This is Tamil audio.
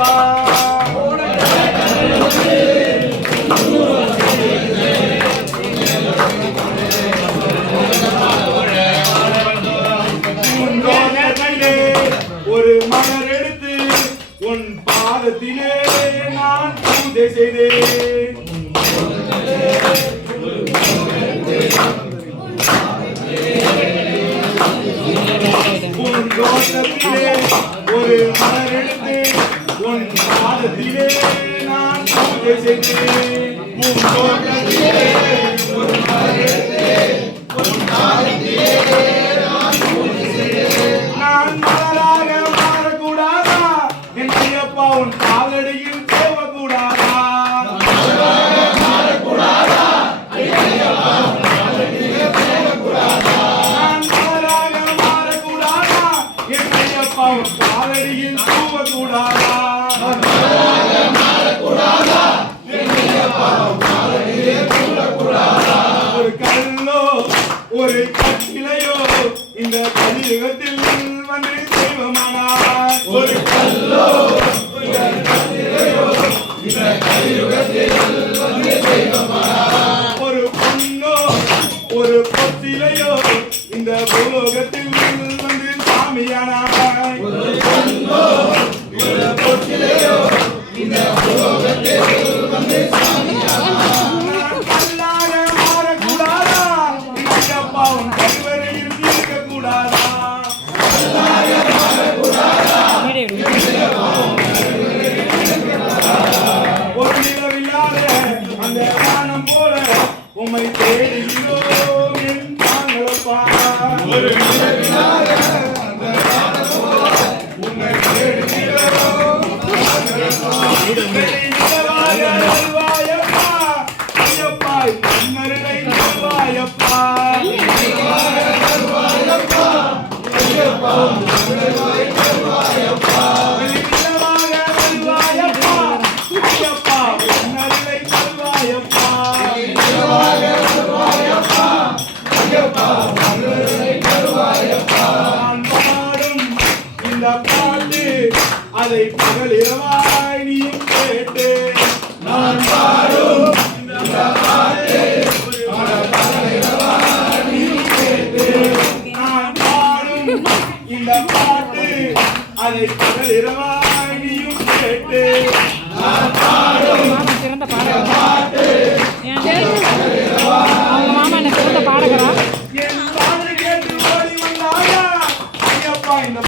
செய்தப்பா ஒரு மலர் எடுத்து உன் பாதத்திலே நான் பூஜை செய்தேன் உன் தோட்டத்திலே ஒரு மலர் எடுத்து உன் பாதத்திலே நான் பூஜை செய்தேன் உன் தோட்டத்திலே ஒரு மலர் எடுத்து உன் பாதத்திலே நான் பூஜை செய்தேன் நான் மலராக மாறக்கூடாதா என் ஐயப்பா உன் காலடியில் தேவக்கூடாதா மாறக்கூடாதா காலடியில் தூவக்கூடாதா ஒரு கல்லோ ஒரு கட்டிலையோ இந்த கலியுகத்தில் வந்து தெய்வமானா ஒரு கல்லோ இந்த கலியுகத்தில் வந்து தெய்வமானா ஒரு பொண்ணோ ஒரு பொத்திலையோ இந்த பூலோகத்தில் வந்து சாமியானா ஒரு பொண்ணோ ஒரு பொத்திலையோ இந்த பூலோகத்தில் வந்து சாமியானா கல்லாக மாறக்கூடாதா ஐயப்பா உன் கருவறையில் இருக்கக்கூடாதா கல்லாக மாறக்கூடாதா ஒரு நிலவில்லாத அந்த வானம் போல உம்மை தேடுகிறோம் என் தாங்களப்பா ஒரு நிலவில்லாத அந்த வானம் போல உம்மை தேடுகிறோம் ஐயப்பா கண்ணருளை நல்வாயப்பா ஐயப்பா அதை பகலிரவாய் நீயும் கேட்டு நான் பாடும் இந்த பாட்டு பகலிரவாய் நீயும் கேட்டு நான் பாடும் இந்த பாட்டு அதை பகலிரவாய் நீயும் கேட்டு நான் பாடும்